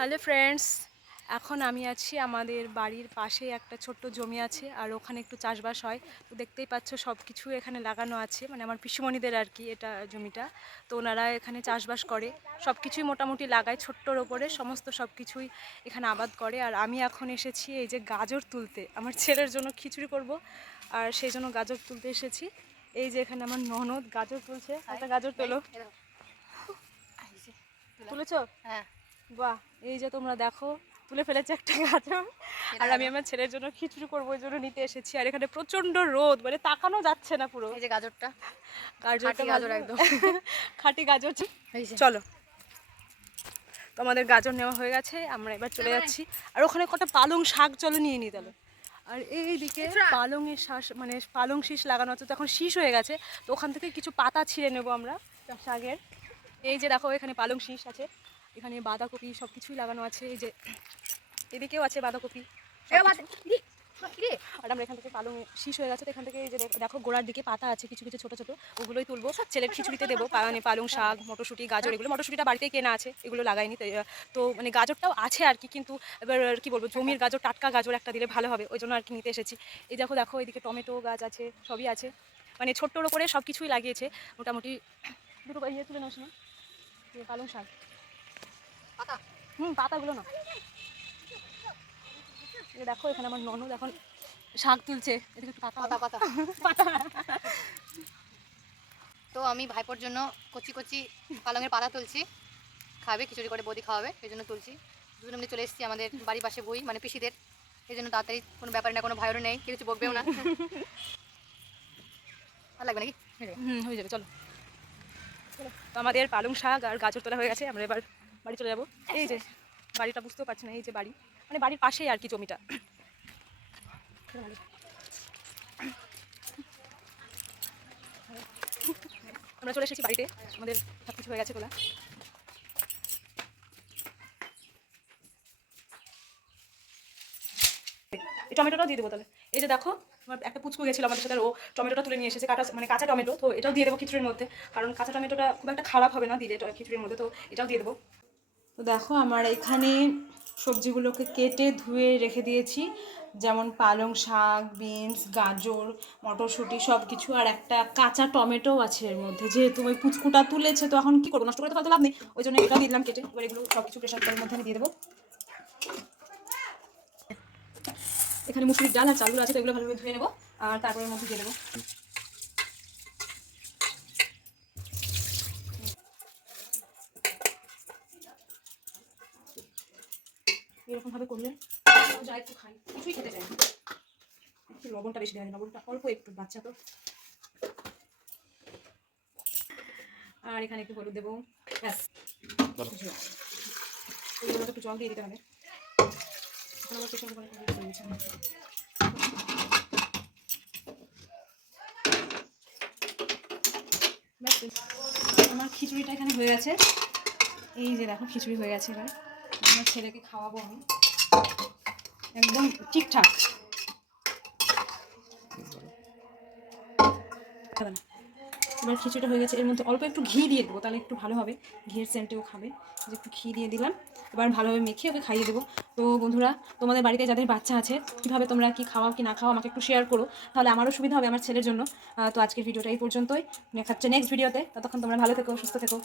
Hello friends এখন আমি আছি আমাদের বাড়ির পাশে একটা ছোট্ট জমি আছে আর ওখানে একটু চাষবাস হয়। তো দেখতেই পাচ্ছ সব কিছু এখানে লাগানো আছে মানে আমার পিসুমণিদের আর কি এটা জমিটা। তো ওনারা এখানে চাষবাস করে সব কিছুই মোটামুটি লাগায় ছোট্টর ওপরে সমস্ত সব কিছুই এখানে আবাদ করে। আর আমি এখন এসেছি এই যে গাজর তুলতে আমার ছেলের জন্য খিচুড়ি করব আর সেই জন্য গাজর তুলতে এসেছি। এই যে এখানে আমার ননদ গাজর তুলছে একটা গাজর তোলো। তুলেছো? হ্যাঁ। বাহ এই যে তোমরা দেখো তুলে ফেলেছে একটা গাজর। আর আমি আমার ছেলের জন্য খিচুড়ি করব ওই জন্য নিতে এসেছি। আর এখানে প্রচণ্ড রোদ মানে তাকানো যাচ্ছে না পুরো। এই যে গাজরটা। গাজরটা গাজর একদম। খাঁটি গাজর। এই চলো। তোমাদের গাজর নেওয়া হয়ে গেছে আমরা এবার চলে যাচ্ছি। আর ওখানে কটা পালং শাক চলো নিয়ে নিই তাহলে। আর এই এইদিকে পালংয়ের শ্বাস মানে পালং শীষ লাগানো আছে তো এখন শীষ হয়ে গেছে তো ওখান থেকে কিছু পাতা ছিঁড়ে নেব আমরা শাকের। এই যে দেখো এখানে পালং শীষ আছে। এখানে বাঁধাকপি সব কিছুই লাগানো আছে এই যে এদিকেও আছে বাঁধাকপি আর আমরা এখান থেকে পালং শীষ হয়ে গেছে তো এখান থেকে যে দেখো গোড়ার দিকে পাতা আছে কিছু কিছু ছোট ছোট ওগুলোই তুলবো। ছেলের খিচুড়িতে দেবো মানে পালং শাক মটরশুঁটি গাজর এগুলো। মটরশুঁটিটা বাড়িতে কেনা আছে এগুলো লাগাইনি তো তো মানে গাজরটাও আছে আর কি কিন্তু এবার কি বলব জমির গাজর টাটকা গাজর একটা দিলে ভালো হবে ওই জন্য আর কি নিতে এসেছি। এই দেখো দেখো এদিকে টমেটো গাছ আছে সবই আছে। মানে ছোট্টর ওপরে সব কিছুই লাগিয়েছে মোটামুটি দুটো ইয়ে তুলে নাও শোনো। পালং শাক। পাতাগুলো না। এই দেখো এখানে আমার ননদ এখন শাক তুলছে। এদিকে একটু পাতা। পাতা পাতা। তো আমি ভাইপোর জন্য কচি কচি পালংয়ের পাতা তুলছি। খাবে খিচুড়ি করে বৌদি খাওয়াবে সেই জন্য তুলছি। দুজন মিলে চলে এসেছি আমাদের বাড়ির পাশে বই মানে পিসিদের। সেই জন্য তাড়াতাড়ি কোনো ব্যাপার না কোনো ভয়ও নেই কেউ কিছু বকবেও না। ভালো লাগবে নাকি? হুম হয়ে যাবে চলো চলো। তো আমাদের পালং শাক আর গাজর তোলা হয়ে গেছে আমরা এবার বাড়ি চলে যাব। এই যে। বাড়িটা বুঝতেও পারছি না, এই যে বাড়ি। মানে বাড়ির পাশেই আর কি জমিটা। আমরা চলে এসেছি বাড়িতে, আমাদের সব কিছু হয়ে গেছে তোলা এই টমেটোটাও দিয়ে দেবো তাহলে। এই যে দেখো একটা পুচকু গেছিল আমাদের সাথে ও টমেটোটা তুলে নিয়ে এসেছে, কাটা মানে কাঁচা টমেটো, তো এটাও দিয়ে দেবো খিচুড়ির মধ্যে। কারণ কাঁচা টমেটোটা খুব একটা খারাপ হবে না দিলে খিচুড়ির মধ্যে, তো এটাও দিয়ে দেবো। তো দেখো আমার এখানে সবজিগুলোকে কেটে ধুয়ে রেখে দিয়েছি। যেমন পালং শাক, বিনস, গাজর, মটরশুঁটি সব কিছু আর একটা কাঁচা টমেটো আছে এর মধ্যে। যেহেতু ওই পুচকুটা তুলেছে, তো এখন কী করব? নষ্ট করে তো লাভ নেই। ওই জন্য এটা দিলাম কেটে। এবার এগুলো সব কিছু প্রেশার কুকারের মধ্যে আমি দিয়ে দেবো। এখানে মুসুরির ডাল আর চালগুলো আছে, তো এগুলো ভালোভাবে ধুয়ে নেব আর তারপরে মধ্যে দিয়ে দেবো। এরকম ভাবে করলে যা একটু খাই। কিছুই খেতে চাই না। একটু লবণটা বেশি দেওয়া যায়, লবণটা অল্প একটু বাচ্চা তো। আর এখানে একটু হলুদ দেবো। ব্যাস। একটু জল দিয়ে দিতে হবে। এখন আমার খিচুড়িটা এখানে হয়ে গেছে। এই যে দেখো খিচুড়ি হয়ে গেছে এবার। আমার ছেলেকে খাওয়াবো আমি। একদম ঠিকঠাক। এবার খিচুড়িটা হয়ে গেছে। এর মধ্যে অল্প একটু ঘি দিয়ে দেবো, তাহলে একটু ভালো হবে। ঘিয়ের সেন্টেও খাবে। একটু ঘি দিয়ে দিলাম। এবার ভালোভাবে মেখে ওকে খাইয়ে দেবো। তো বন্ধুরা, তোমাদের বাড়িতে যাদের বাচ্চা আছে, কীভাবে তোমরা কি খাওয়াও কি না খাওয়া আমাকে একটু শেয়ার করো। তাহলে আমারও সুবিধা হবে আমার ছেলের জন্য। তো আজকের ভিডিওটা এই পর্যন্তই। দেখাচ্ছে নেক্সট ভিডিওতে ততক্ষণ তোমরা ভালো থেকো, সুস্থ থেকো।